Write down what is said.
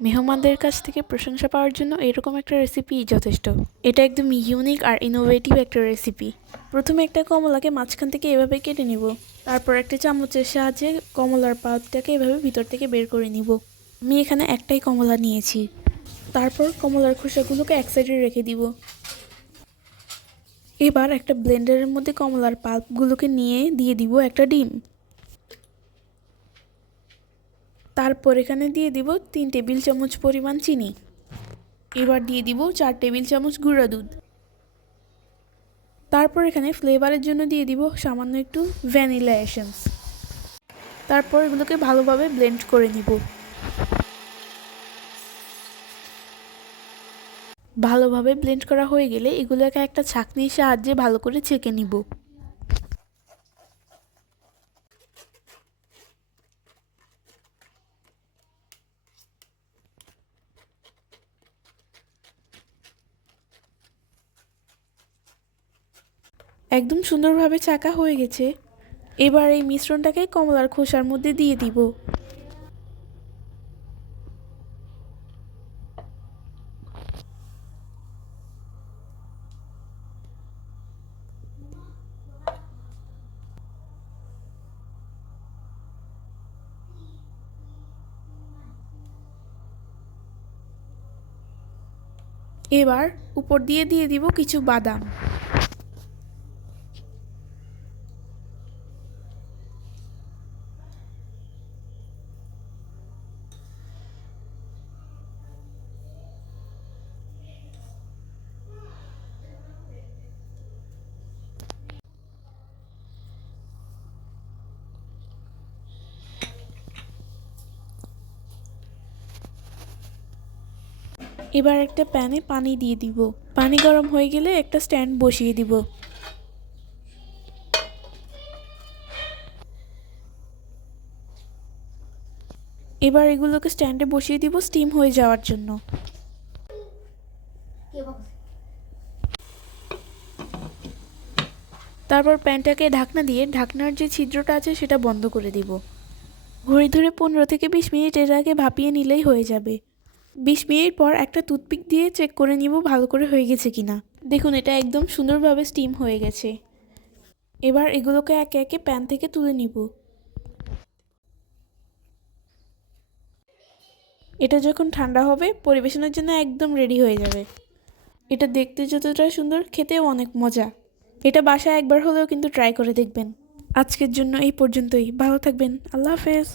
মেহমানদের কাছ থেকে প্রশংসা পাওয়ার জন্য এরকম একটা রেসিপি যথেষ্ট। এটা একদম ইউনিক আর ইনোভেটিভ একটা রেসিপি। প্রথমে একটা কমলাকে মাঝখান থেকে এভাবে কেটে নিব। তারপর একটা চামচের সাহায্যে কমলার পাল্পটাকে এভাবে ভিতর থেকে বের করে নিব। আমি এখানে একটাই কমলা নিয়েছি। তারপর কমলার খোসাগুলোকে এক সাইডে রেখে দিব। এবার একটা ব্লেন্ডারের মধ্যে কমলার পাল্পগুলোকে নিয়ে দিয়ে দিব একটা ডিম। তারপর এখানে দিয়ে দিব 3 টেবিল চামচ পরিমাণ চিনি। এবার দিয়ে দিব 4 টেবিল চামচ গুঁড়া দুধ। তারপর এখানে ফ্লেভারের জন্য দিয়ে দিব সামান্য একটু ভ্যানিলা এসেন্স। তারপর এগুলোকে ভালোভাবে ব্লেন্ড করে নিব। ভালোভাবে ব্লেন্ড করা হয়ে গেলে এগুলোকে একটা ছাঁকনির সাহায্যে ভালো করে ছেঁকে নিব। একদম সুন্দরভাবে ছাঁকা হয়ে গেছে। এবার এই মিশ্রণটাকে কমলার খোসার মধ্যে দিয়ে দিব। এবার উপর দিয়ে দিয়ে দিব কিছু বাদাম। এবার একটা প্যানে পানি দিয়ে দিব। পানি গরম হয়ে গেলে একটা স্ট্যান্ড বসিয়ে দিব। এবার এগুলোকে স্ট্যান্ডে বসিয়ে দিব স্টিম হয়ে যাওয়ার জন্য। তারপর প্যানটাকে ঢাকনা দিয়ে ঢাকনার যে ছিদ্রটা আছে সেটা বন্ধ করে দিব। ঘড়ি ধরে 15 থেকে 20 মিনিট এটাকে ভাপিয়ে নিলেই হয়ে যাবে। 20 মিনিট পর একটা টুথপিক দিয়ে চেক করে নিব ভালো করে হয়ে গেছে কিনা। দেখুন এটা একদম সুন্দরভাবে স্টিম হয়ে গেছে। এবার এগুলোকে একে একে প্যান থেকে তুলে নিব। এটা যখন ঠান্ডা হবে পরিবেশনের জন্য একদম রেডি হয়ে যাবে। এটা দেখতে যতটা সুন্দর খেতেও অনেক মজা। এটা বাসায় একবার হলেও কিন্তু ট্রাই করে দেখবেন। আজকের জন্য এই পর্যন্তই। ভালো থাকবেন। আল্লাহ হাফেজ।